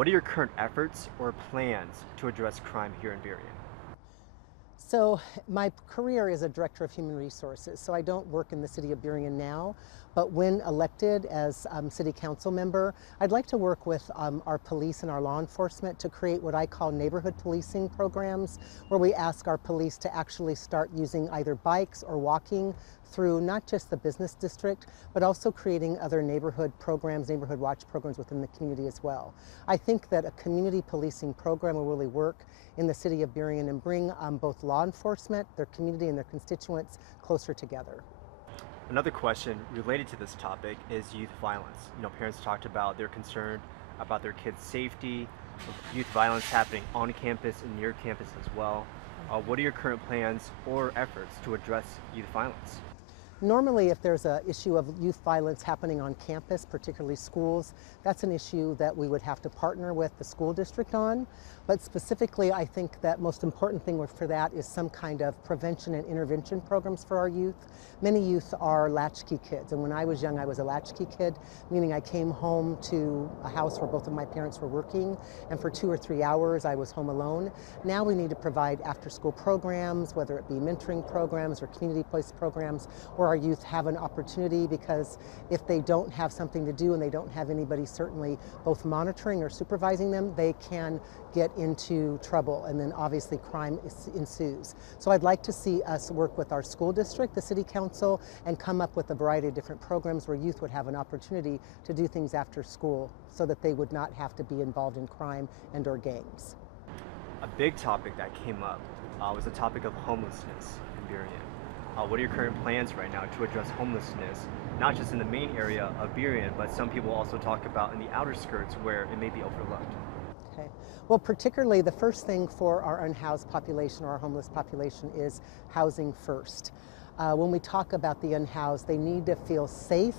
What are your current efforts or plans to address crime here in Burien? So my career is a director of human resources, so I don't work in the city of Burien now, but when elected as city council member, I'd like to work with our police and our law enforcement to create what I call neighborhood policing programs, where we ask our police to actually start using either bikes or walking through not just the business district, but also creating other neighborhood programs, neighborhood watch programs within the community as well. I think that a community policing program will really work in the city of Burien and bring both law enforcement, their community, and their constituents closer together. Another question related to this topic is youth violence. Parents talked about they're concerned about their kids' safety, youth violence happening on campus and near campus as well. What are your current plans or efforts to address youth violence? Normally, if there's an issue of youth violence happening on campus, particularly schools, that's an issue that we would have to partner with the school district on. But specifically, I think that most important thing for that is some kind of prevention and intervention programs for our youth. Many youth are latchkey kids, and when I was young, I was a latchkey kid, meaning I came home to a house where both of my parents were working, and for 2 or 3 hours, I was home alone. Now we need to provide after-school programs, whether it be mentoring programs or community-based programs, where our youth have an opportunity, because if they don't have something to do and they don't have anybody certainly both monitoring or supervising them, they can get into trouble, and then obviously crime ensues. So I'd like to see us work with our school district, the city council, and come up with a variety of different programs where youth would have an opportunity to do things after school so that they would not have to be involved in crime and or gangs. A big topic that came up was the topic of homelessness in Burien. What are your current plans right now to address homelessness, not just in the main area of Burien, but some people also talk about in the outer skirts where it may be overlooked? Okay. Well, particularly the first thing for our unhoused population or our homeless population is housing first. When we talk about the unhoused, they need to feel safe,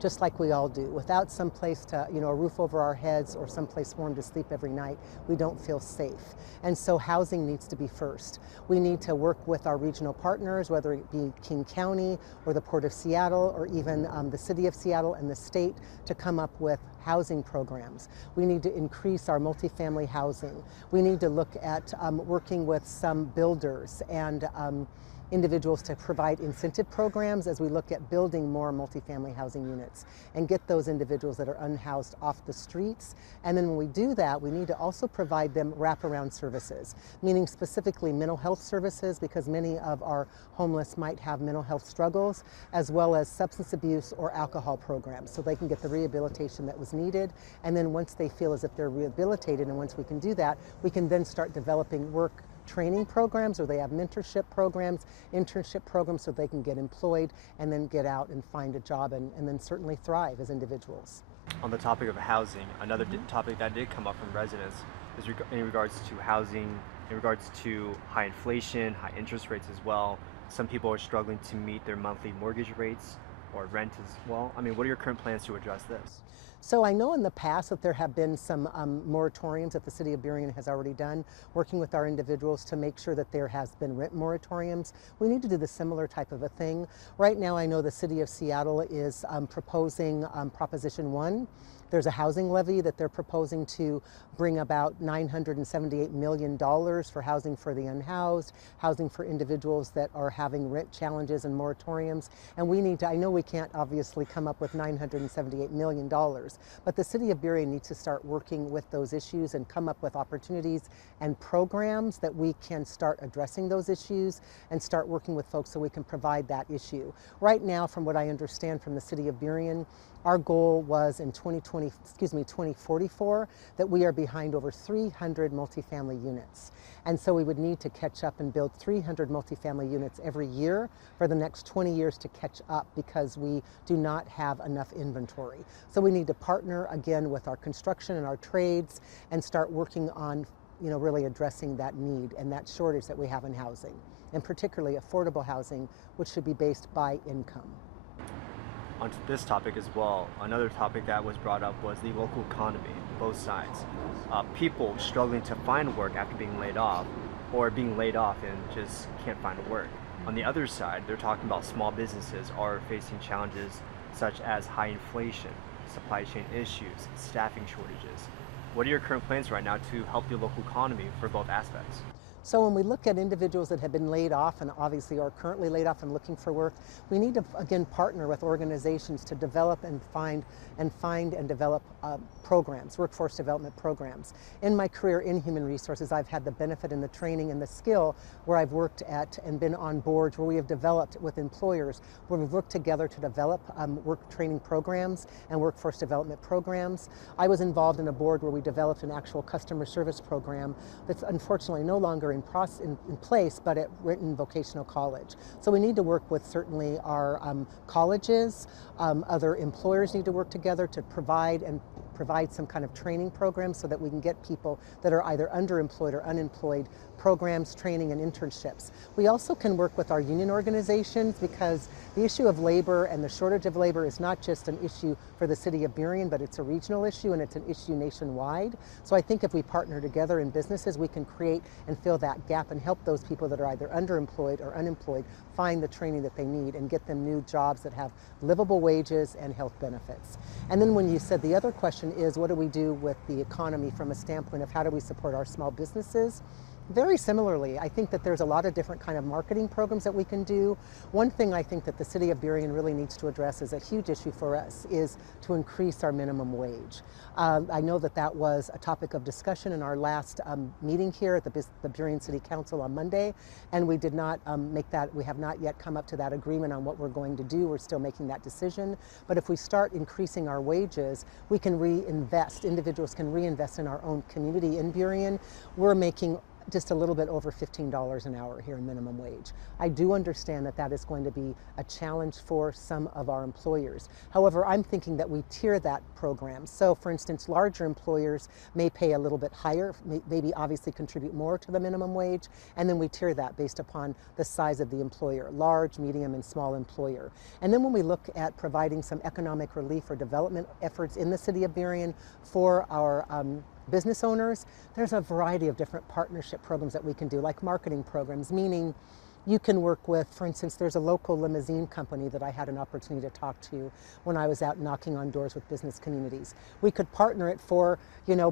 just like we all do. Without some place to, a roof over our heads or some place warm to sleep every night, we don't feel safe. And so housing needs to be first. We need to work with our regional partners, whether it be King County or the Port of Seattle or even the City of Seattle and the state, to come up with housing programs. We need to increase our multifamily housing. We need to look at working with some builders and individuals to provide incentive programs as we look at building more multifamily housing units and get those individuals that are unhoused off the streets. And then when we do that, we need to also provide them wraparound services, meaning specifically mental health services, because many of our homeless might have mental health struggles, as well as substance abuse or alcohol programs, so they can get the rehabilitation that was needed. And then once they feel as if they're rehabilitated, and once we can do that, we can then start developing work training programs, or they have mentorship programs, internship programs, so they can get employed and then get out and find a job and then certainly thrive as individuals. On the topic of housing, another topic that did come up from residents is in regards to housing, in regards to high inflation, high interest rates as well. Some people are struggling to meet their monthly mortgage rates or rent as well. What are your current plans to address this? So I know in the past that there have been some moratoriums that the city of Burien has already done, working with our individuals to make sure that there has been rent moratoriums. We need to do the similar type of a thing. Right now I know the city of Seattle is proposing Proposition 1. There's a housing levy that they're proposing to bring about $978 million for housing for the unhoused, housing for individuals that are having rent challenges and moratoriums. And we need to, I know we can't obviously come up with $978 million, but the city of Burien needs to start working with those issues and come up with opportunities and programs that we can start addressing those issues and start working with folks so we can provide that issue. Right now, from what I understand from the city of Burien, our goal was in 2044 that we are behind over 300 multifamily units. And so we would need to catch up and build 300 multifamily units every year for the next 20 years to catch up, because we do not have enough inventory. So we need to partner again with our construction and our trades and start working on really addressing that need and that shortage that we have in housing, and particularly affordable housing, which should be based by income. Onto this topic as well, another topic that was brought up was the local economy, both sides. People struggling to find work after being laid off, or being laid off and just can't find work. On the other side, they're talking about small businesses are facing challenges such as high inflation, supply chain issues, staffing shortages. What are your current plans right now to help the local economy for both aspects? So when we look at individuals that have been laid off and obviously are currently laid off and looking for work, we need to again partner with organizations to develop and find and develop programs, workforce development programs. In my career in human resources, I've had the benefit and the training and the skill where I've worked at and been on boards where we have developed with employers, where we've worked together to develop work training programs and workforce development programs. I was involved in a board where we developed an actual customer service program that's unfortunately no longer in place, but at Renton Vocational College. So we need to work with certainly our colleges, other employers need to work together to provide some kind of training program so that we can get people that are either underemployed or unemployed programs, training, and internships. We also can work with our union organizations because the issue of labor and the shortage of labor is not just an issue for the city of Burien, but it's a regional issue and it's an issue nationwide. So I think if we partner together in businesses, we can create and fill that gap and help those people that are either underemployed or unemployed find the training that they need and get them new jobs that have livable wages and health benefits. And then when you said the other question is, what do we do with the economy from a standpoint of how do we support our small businesses? Very similarly, I think that there's a lot of different kind of marketing programs that we can do. One thing I think that the city of Burien really needs to address is a huge issue for us is to increase our minimum wage. I know that that was a topic of discussion in our last meeting here at the Burien City Council on Monday, and we did not we have not yet come up to that agreement on what we're going to do. We're still making that decision. But if we start increasing our wages, we can reinvest, individuals can reinvest in our own community in Burien. We're making just a little bit over $15 an hour here in minimum wage. I do understand that that is going to be a challenge for some of our employers. However, I'm thinking that we tier that program. So for instance, larger employers may pay a little bit higher, maybe obviously contribute more to the minimum wage, and then we tier that based upon the size of the employer, large, medium, and small employer. And then when we look at providing some economic relief or development efforts in the city of Burien for our business owners, there's a variety of different partnership programs that we can do, like marketing programs, meaning you can work with, for instance, there's a local limousine company that I had an opportunity to talk to when I was out knocking on doors with business communities. We could partner it for,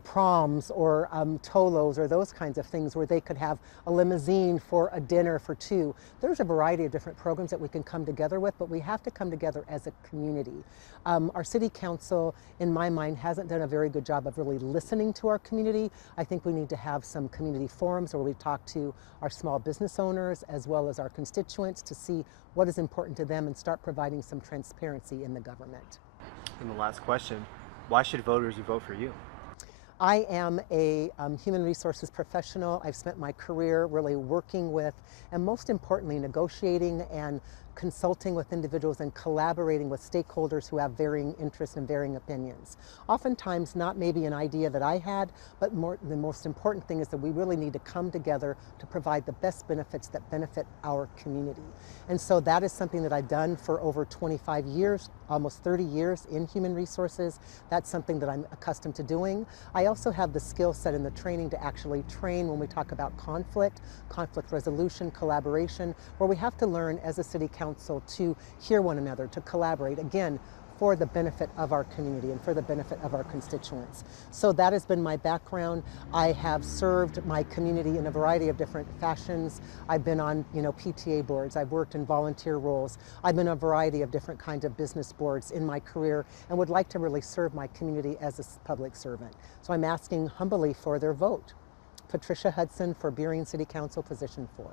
proms or tolos or those kinds of things where they could have a limousine for a dinner for two. There's a variety of different programs that we can come together with, but we have to come together as a community. Our city council, in my mind, hasn't done a very good job of really listening to our community. I think we need to have some community forums where we talk to our small business owners as well as our constituents to see what is important to them and start providing some transparency in the government. And the last question, why should voters vote for you? I am a human resources professional. I've spent my career really working with, and most importantly, negotiating and consulting with individuals and collaborating with stakeholders who have varying interests and varying opinions. Oftentimes not maybe an idea that I had, but the most important thing is that we really need to come together to provide the best benefits that benefit our community. And so that is something that I've done for over 25 years, almost 30 years in human resources. That's something that I'm accustomed to doing. I also have the skill set and the training to actually train when we talk about conflict resolution, collaboration, where we have to learn as a city council to hear one another, to collaborate, again, for the benefit of our community and for the benefit of our constituents. So that has been my background. I have served my community in a variety of different fashions. I've been on, PTA boards. I've worked in volunteer roles. I've been on a variety of different kinds of business boards in my career and would like to really serve my community as a public servant. So I'm asking humbly for their vote. Patricia Hudson for Burien City Council, position 4.